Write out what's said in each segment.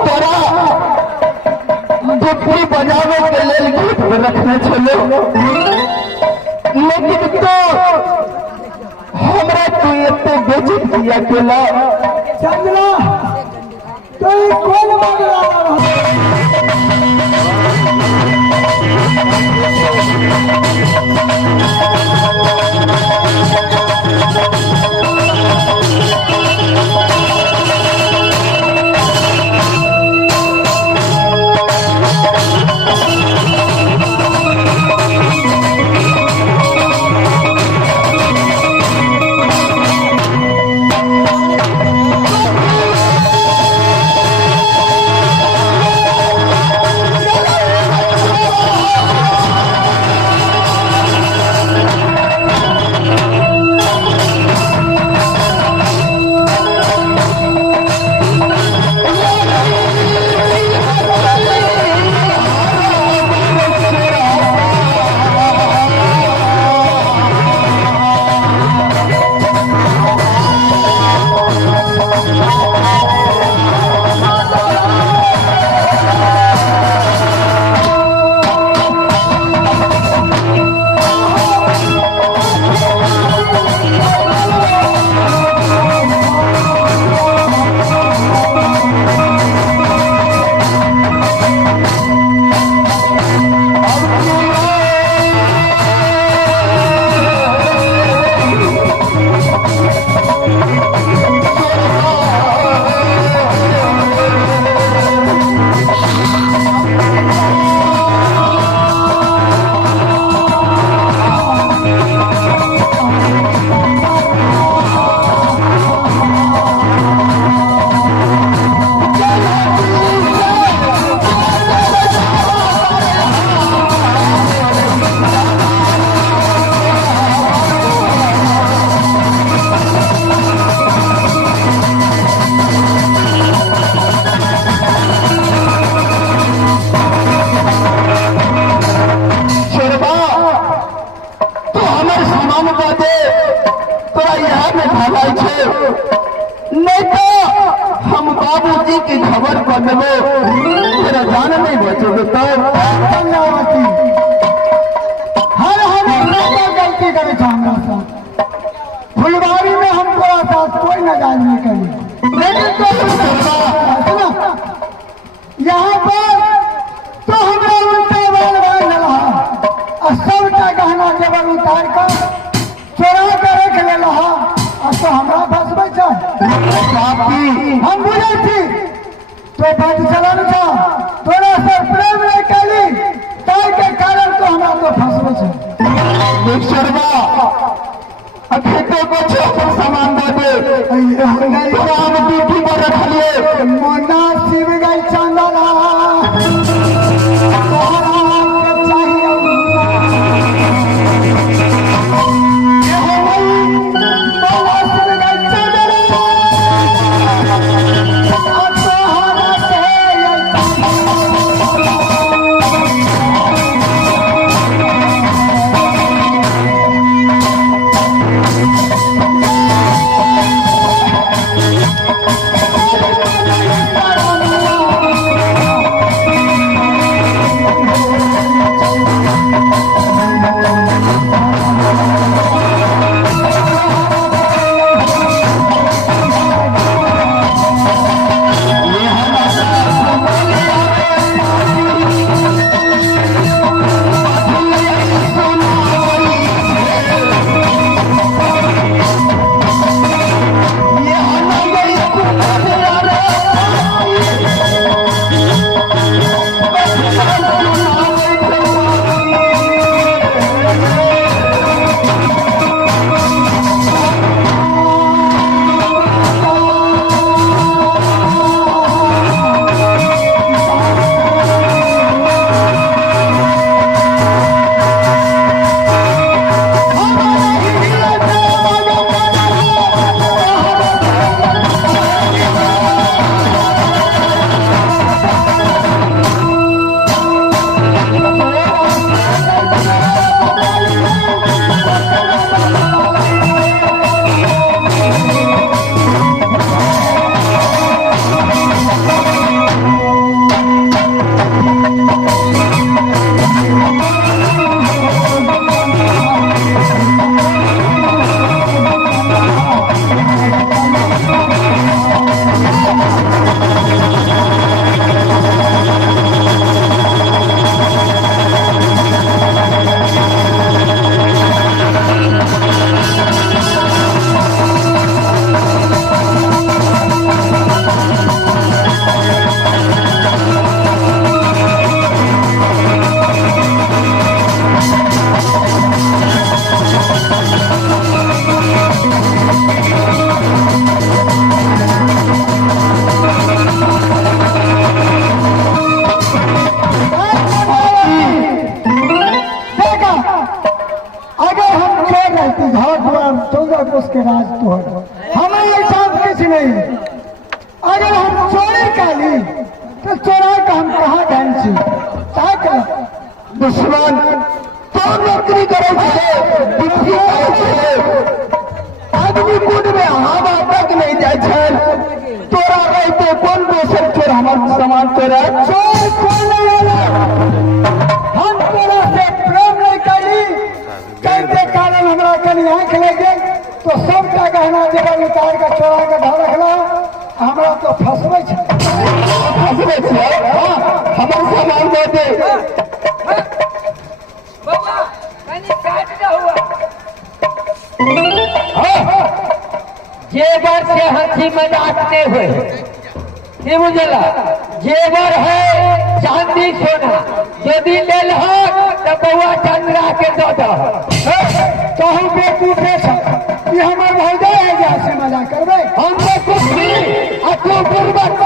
तोरा दुखी बजावे के लेल गीत रखने छलो, लेकिन तो हमरा तू एते बेइज्जत किया केला। चंद्रा तो कौन मांग रहा नहीं तो हम बाबूजी की खबर कर देवे, तेरा जान नहीं बचोगे। तो हर गलती करे चाहूंगा सर, फुलवारी में हमको आता कोई नजायज नहीं करी, लेकिन तो यहाँ पर तो हमें उल्टा बाल बाल लगा और सबका गहना केवल उतार कर चोरा कर रख ले लहा और तो हमरा फंसबे हम बुझे थी तो बंद चलन था थोड़ा सा प्रेम नहीं करी तार के कारण तो हमरा तो फंसबे खेतों को सामान दे हम ड्यूटी पर रख लिए मोना शिव गई चंदना सब कुछ नहीं। अगर हम चोरी काली तो चोरा का हम कहाँ ध्यान से क्या कर दुश्मन तो नौकरी करे छे, ड्यूटी करे छे, आदमी कुंड में हवा तक नहीं जाए छे। तोरा रहते कौन दोसर चोर हमार सामान तोरा? चोर कौन नहीं होला? हम तोरा से प्रेम नहीं करी, कहते कारण हमरा कनी आँख लगे तो सबका गहना जेवर उतार के चोरा के धर रखला, हमरा तो फंसबे छे। फंसबे छे? हमर सामान दे दे। बाबा कनी काट ना हुआ। जेवर से हंसी मजाक नहीं हुए, नहीं बुझला? जेवर है चांदी सोना, यदि ले लहो तो बउआ चंद्रा के दो दो। तो हम बेकूफे छे, ये हमर भौजाई है जे हंसी मजाक करबे? हम तो कुछ नहीं, आ तू गुर्बत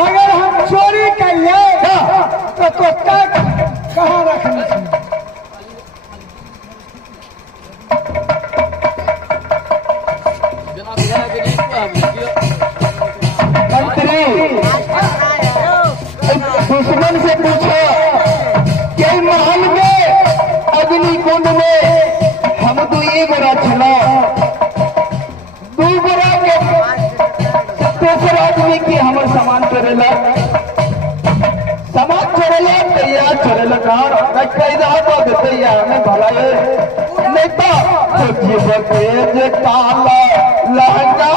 अगर हम चोरी करिए तो तक कहाँ रखना चाहिए? मंत्री दुश्मन से पूछो कि महल में अग्नि कुंड में हम तो ये गोरा छला, दू गोरा के तेसर आदमी की हमर सामान चोरेला, सामान चोरेला तैयार चोरेला कहाँ कैदा तो तैयार में भला है नहीं तो जीवन के काला लहंगा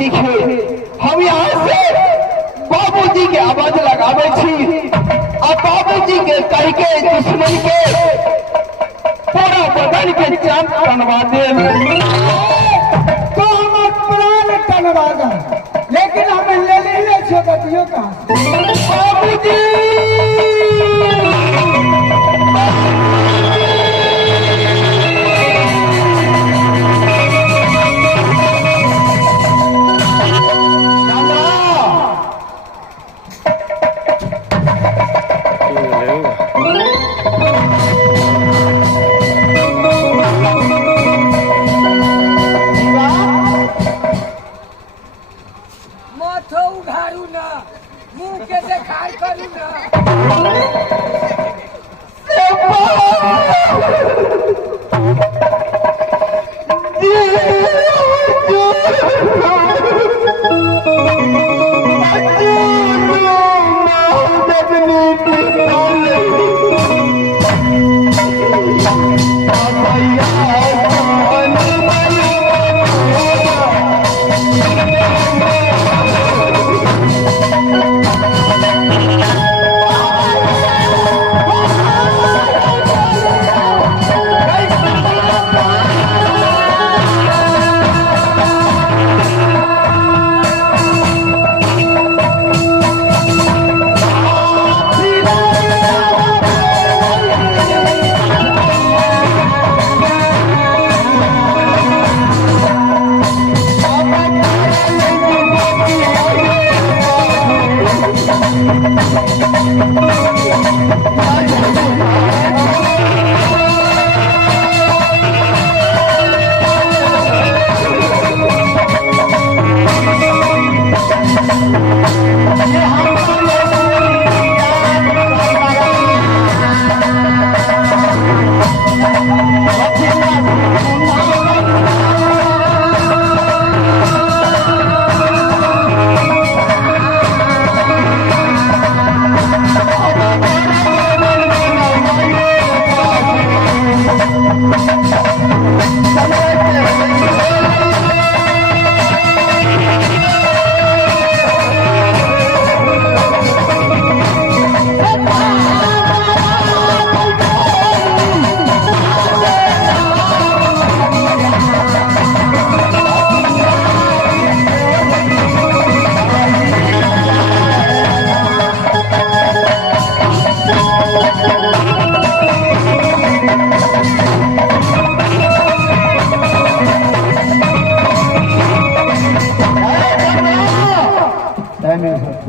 ठीक है, हम यहाँ से बाबूजी के आवाज लगावे छी और बाबूजी के कह के दुश्मन के पूरा बदन के चांद टनवा दे। तो हम प्राण टनवा दे, लेकिन हमें ले लीजिए छोटियों का बाबूजी माथो उघारू ना, मुंह के देखार करू ना। Yeah.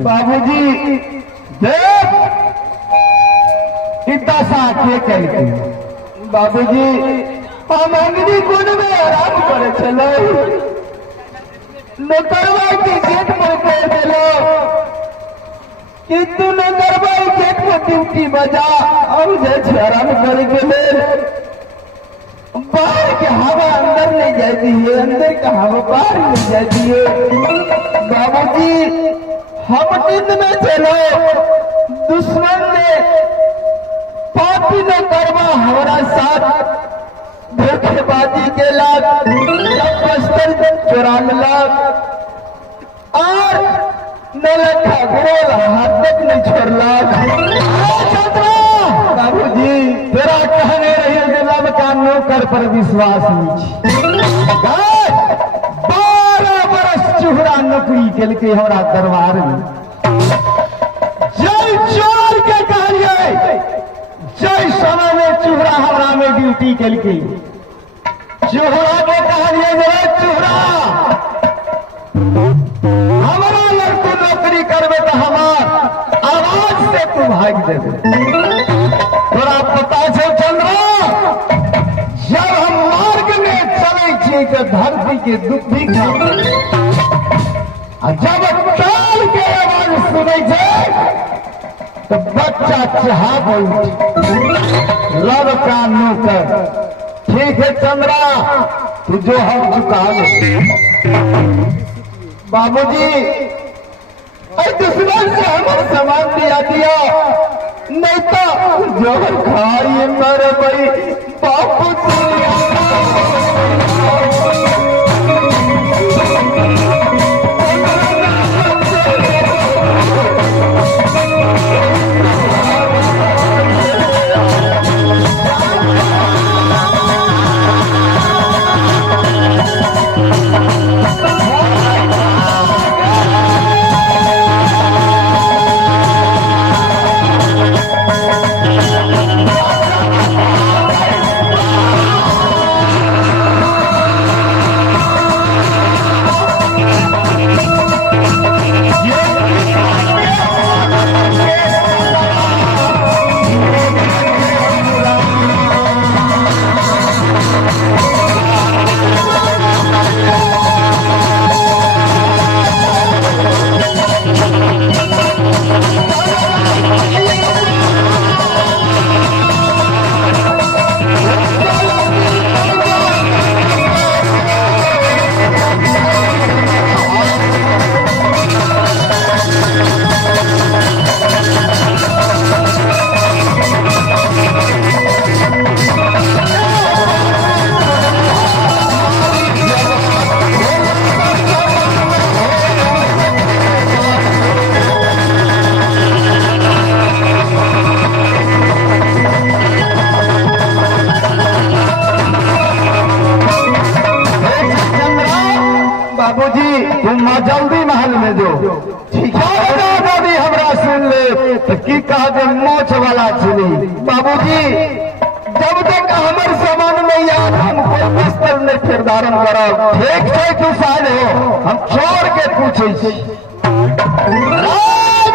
बाबूजी देख इतना साथे कहते बाबूजी हम अंगनी कुंड में आराम करे चलो नौकरवा के गेट पर कह दिलो कि तू नौकरवा गेट पर ड्यूटी बजा और जे आराम करे के लिए बाहर के हवा अंदर ले जाती है अंदर का हवा बाहर ले जाती है बाबूजी हम नींद में चलो दुश्मन ने पापी न करवा हमारा साथ धोखेबाजी के लाख सब बस्तर चुरा लाख और न लखा गोल हाथ तक नहीं छोड़ लाख बाबूजी तेरा कहने रही जनाब का नौकर पर विश्वास नहीं 12 बरस चूहरा नौकरी के लिए हमारा दरबार में जय चोर के कहिए जय समय में चूहरा हमारा में ड्यूटी के लिए चूहरा के कहिए जय चूहरा हमारा लड़को नौकरी करवे तो हमार आवाज से तू भाग देवे तोरा पता है चंद्रा जब हम मार्ग में चले छी तो धरती के दुख भी जब काल के आवाज सुने तो बच्चा चाहा रब का नौकर ठीक है चंद्रा तू जो हम चुका बाबूजी दुश्मन से हमें सामान दिया नहीं तो जो खाई मर गई बापू जल्दी महल में दो ठीक है दादी हमरा सुन ले तो की कहा दे मोछ वाला चली बाबूजी जब तक हमारे सामान नहीं याद हम कोई बस्तर में किरदारन करब ठीक है तू साल हो हम छोड़ के पूछे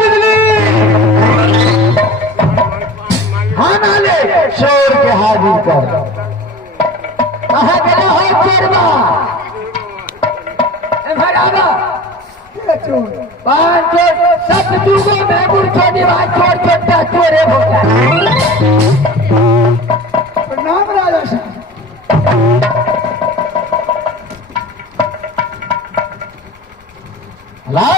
बिजली शादी कर। कहा गया हो चोरबा पांच चोर सब दूगो में बुढ़ छोटी बात छोड़ छोटा चोरे हो गया। प्रणाम राजा साहब। लाओ